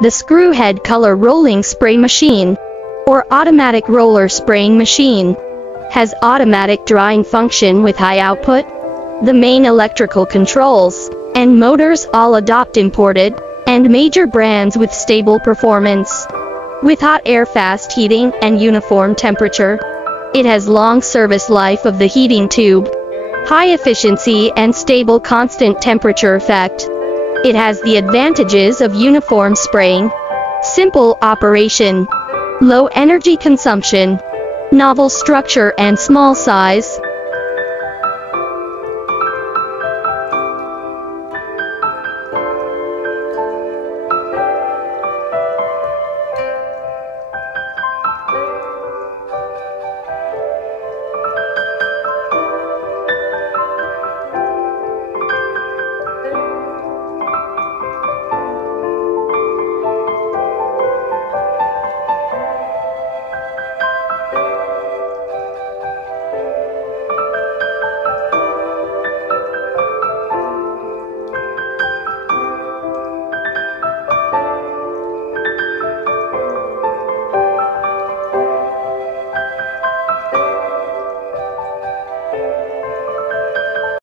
The screw-head color rolling spray machine, or automatic roller spraying machine, has automatic drying function with high output. The main electrical controls and motors all adopt imported and major brands with stable performance. With hot air fast heating and uniform temperature. It has long service life of the heating tube, high efficiency and stable constant temperature effect. It has the advantages of uniform spraying, simple operation, low energy consumption, novel structure and small size.